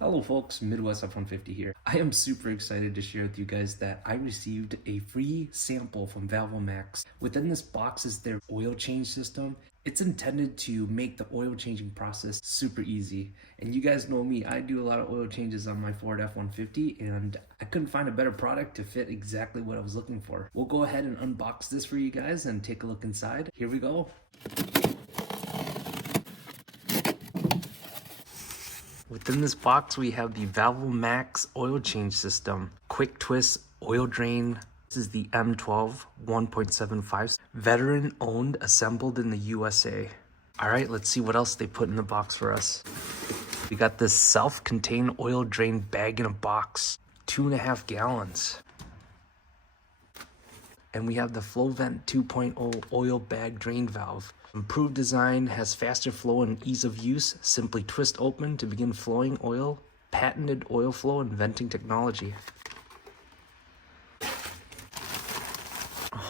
Hello folks, Midwest F-150 here. I am super excited to share with you guys that I received a free sample from ValvoMax. Within this box is their oil change system. It's intended to make the oil changing process super easy. And you guys know me, I do a lot of oil changes on my Ford F-150 and I couldn't find a better product to fit exactly what I was looking for. We'll go ahead and unbox this for you guys and take a look inside. Here we go. Within this box, we have the ValvoMax oil change system, quick twist oil drain. This is the M12 1.75, veteran owned, assembled in the USA. All right, let's see what else they put in the box for us. We got this self-contained oil drain bag in a box, 2.5 gallons. And we have the FlowVent 2.0 oil bag drain valve. Improved design, has faster flow and ease of use. Simply twist open to begin flowing oil. Patented oil flow and venting technology.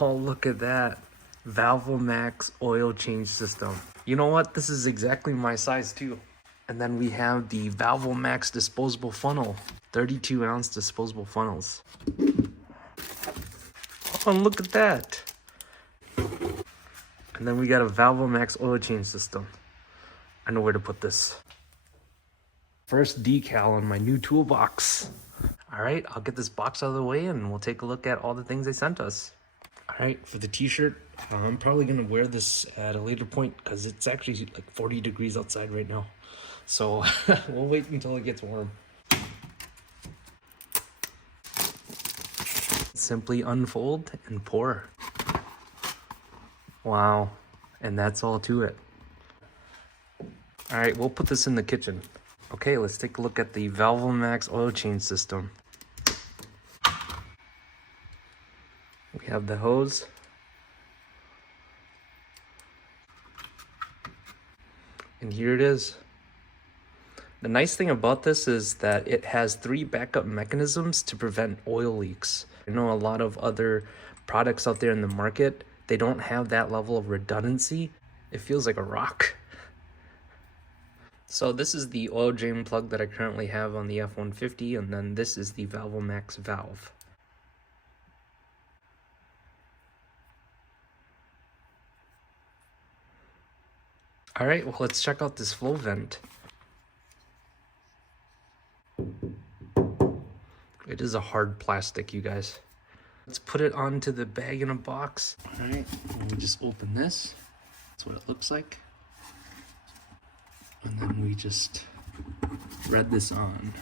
Oh, look at that. ValvoMax oil change system. You know what? This is exactly my size too. And then we have the ValvoMax disposable funnel. 32-ounce disposable funnels. Oh, look at that. And then we got a ValvoMax oil change system. I know where to put this. First decal on my new toolbox. All right, I'll get this box out of the way and we'll take a look at all the things they sent us. All right, for the t-shirt, I'm probably gonna wear this at a later point because it's actually like 40 degrees outside right now. So we'll wait until it gets warm. Simply unfold and pour. Wow, and that's all to it. All right, we'll put this in the kitchen. Okay, let's take a look at the ValvoMax oil change system. We have the hose. And here it is. The nice thing about this is that it has 3 backup mechanisms to prevent oil leaks. I know a lot of other products out there in the market, they don't have that level of redundancy. It feels like a rock. So this is the oil drain plug that I currently have on the F-150, and then this is the ValvoMax valve. All right, well, let's check out this flow vent. It is a hard plastic, you guys. Let's put it onto the bag in a box. All right, and we just open this. That's what it looks like. And then we just thread this on.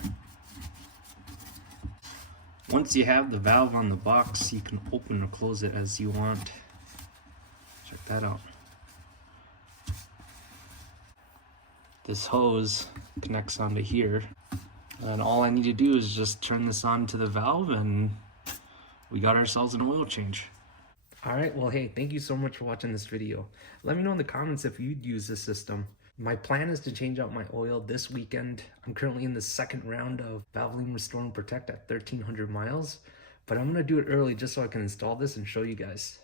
Once you have the valve on the box, you can open or close it as you want. Check that out. This hose connects onto here. And all I need to do is just turn this on to the valve and we got ourselves an oil change. All right, well, hey, thank you so much for watching this video. Let me know in the comments if you'd use this system. My plan is to change out my oil this weekend. I'm currently in the second round of Valvoline Restore and Protect at 1,300 miles, but I'm gonna do it early just so I can install this and show you guys.